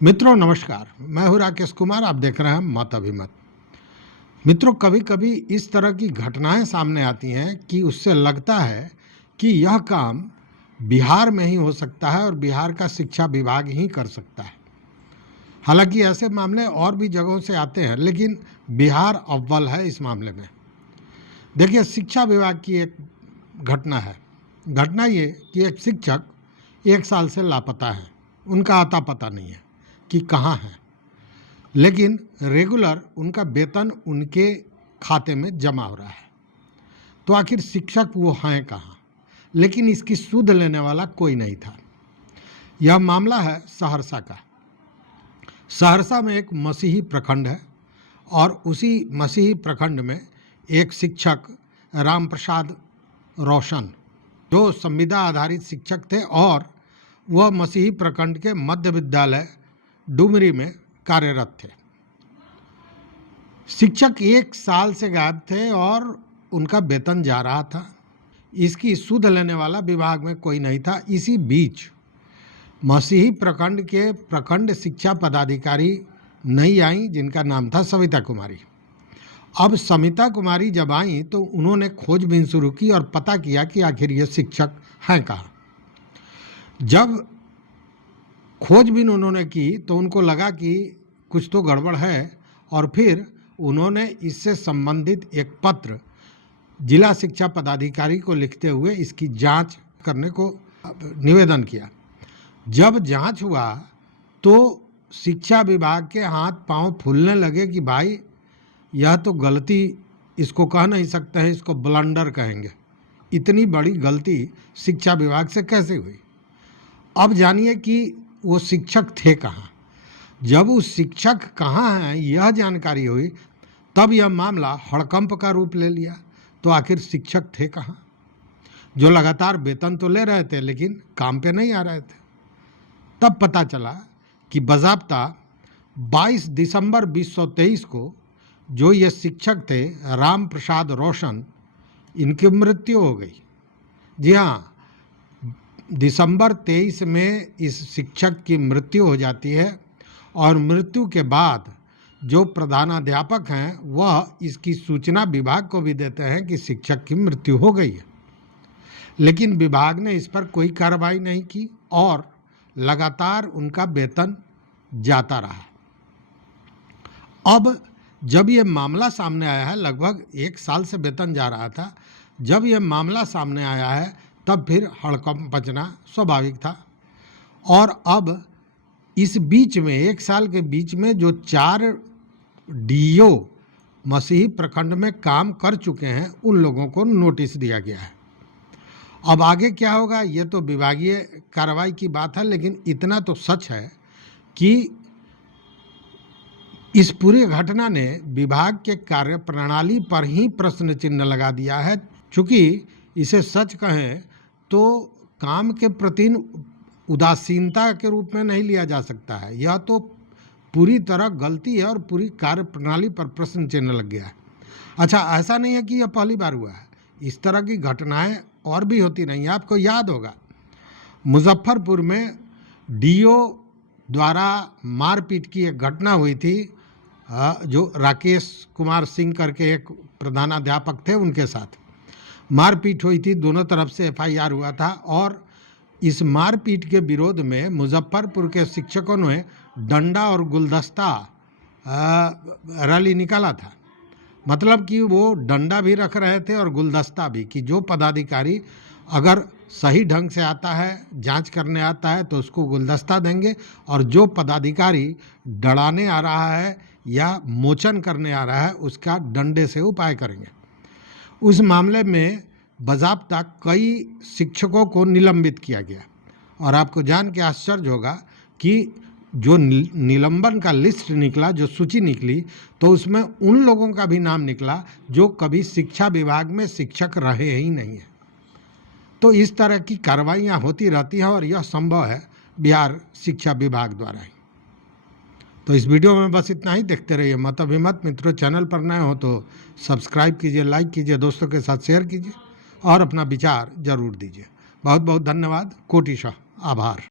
मित्रों नमस्कार, मैं हूं राकेश कुमार। आप देख रहे हैं मत अभिमत। मित्रों, कभी कभी इस तरह की घटनाएं सामने आती हैं कि उससे लगता है कि यह काम बिहार में ही हो सकता है और बिहार का शिक्षा विभाग ही कर सकता है। हालांकि ऐसे मामले और भी जगहों से आते हैं, लेकिन बिहार अव्वल है इस मामले में। देखिए, शिक्षा विभाग की एक घटना है। घटना ये कि एक शिक्षक 1 साल से लापता है। उनका आता पता नहीं है कि कहाँ है, लेकिन रेगुलर उनका वेतन उनके खाते में जमा हो रहा है। तो आखिर शिक्षक वो हैं कहाँ? लेकिन इसकी सुध लेने वाला कोई नहीं था। यह मामला है सहरसा का। सहरसा में एक मसीही प्रखंड है और उसी मसीही प्रखंड में एक शिक्षक राम प्रसाद रोशन, जो संविदा आधारित शिक्षक थे और वह मसीही प्रखंड के मध्य विद्यालय डुमरी में कार्यरत थे। शिक्षक 1 साल से गायब थे और उनका वेतन जा रहा था। इसकी सुध लेने वाला विभाग में कोई नहीं था। इसी बीच मसीही प्रखंड के प्रखंड शिक्षा पदाधिकारी नहीं आई, जिनका नाम था सविता कुमारी। अब सविता कुमारी जब आई तो उन्होंने खोजबीन शुरू की और पता किया कि आखिर ये शिक्षक हैं कहाँ। जब खोजबीन उन्होंने की तो उनको लगा कि कुछ तो गड़बड़ है और फिर उन्होंने इससे संबंधित एक पत्र जिला शिक्षा पदाधिकारी को लिखते हुए इसकी जांच करने को निवेदन किया। जब जांच हुआ तो शिक्षा विभाग के हाथ पांव फूलने लगे कि भाई यह तो गलती इसको कह नहीं सकते हैं, इसको ब्लंडर कहेंगे। इतनी बड़ी गलती शिक्षा विभाग से कैसे हुई? अब जानिए कि वो शिक्षक थे कहाँ। जब वो शिक्षक कहाँ हैं यह जानकारी हुई तब यह मामला हड़कंप का रूप ले लिया। तो आखिर शिक्षक थे कहाँ, जो लगातार वेतन तो ले रहे थे लेकिन काम पे नहीं आ रहे थे? तब पता चला कि बाज़ाब्ता 22 दिसंबर 2023 को जो ये शिक्षक थे राम प्रसाद रोशन, इनकी मृत्यु हो गई। जी हाँ, दिसंबर 23 में इस शिक्षक की मृत्यु हो जाती है और मृत्यु के बाद जो प्रधानाध्यापक हैं वह इसकी सूचना विभाग को भी देते हैं कि शिक्षक की मृत्यु हो गई है। लेकिन विभाग ने इस पर कोई कार्रवाई नहीं की और लगातार उनका वेतन जाता रहा। अब जब ये मामला सामने आया है, लगभग 1 साल से वेतन जा रहा था, जब ये मामला सामने आया है तब फिर हड़कंप मचना स्वाभाविक था। और अब इस बीच में 1 साल के बीच में जो 4 डीओ मसीही प्रखंड में काम कर चुके हैं उन लोगों को नोटिस दिया गया है। अब आगे क्या होगा ये तो विभागीय कार्रवाई की बात है, लेकिन इतना तो सच है कि इस पूरी घटना ने विभाग के कार्य प्रणाली पर ही प्रश्न चिन्ह लगा दिया है। चूँकि इसे सच कहें तो काम के प्रति उदासीनता के रूप में नहीं लिया जा सकता है। यह तो पूरी तरह गलती है और पूरी कार्य प्रणाली पर प्रश्न चिन्ह लग गया है। अच्छा, ऐसा नहीं है कि यह पहली बार हुआ है। इस तरह की घटनाएं और भी होती नहीं है। आपको याद होगा मुजफ्फरपुर में डीओ द्वारा मारपीट की एक घटना हुई थी, जो राकेश कुमार सिंह करके एक प्रधानाध्यापक थे, उनके साथ मारपीट हुई थी। दोनों तरफ से एफआईआर हुआ था और इस मारपीट के विरोध में मुजफ्फरपुर के शिक्षकों ने डंडा और गुलदस्ता रैली निकाला था। मतलब कि वो डंडा भी रख रहे थे और गुलदस्ता भी, कि जो पदाधिकारी अगर सही ढंग से आता है, जांच करने आता है तो उसको गुलदस्ता देंगे, और जो पदाधिकारी डराने आ रहा है या मोचन करने आ रहा है उसका डंडे से उपाय करेंगे। उस मामले में बाज़ाब्ता कई शिक्षकों को निलंबित किया गया। और आपको जान के आश्चर्य होगा कि जो निलंबन का लिस्ट निकला, जो सूची निकली, तो उसमें उन लोगों का भी नाम निकला जो कभी शिक्षा विभाग में शिक्षक रहे ही नहीं है। तो इस तरह की कार्रवाइयाँ होती रहती हैं और यह संभव है बिहार शिक्षा विभाग द्वारा ही। तो इस वीडियो में बस इतना ही। देखते रहिए मत अभिमत। मित्रों, चैनल पर नए हो तो सब्सक्राइब कीजिए, लाइक कीजिए, दोस्तों के साथ शेयर कीजिए और अपना विचार जरूर दीजिए। बहुत बहुत धन्यवाद। कोटिशः आभार।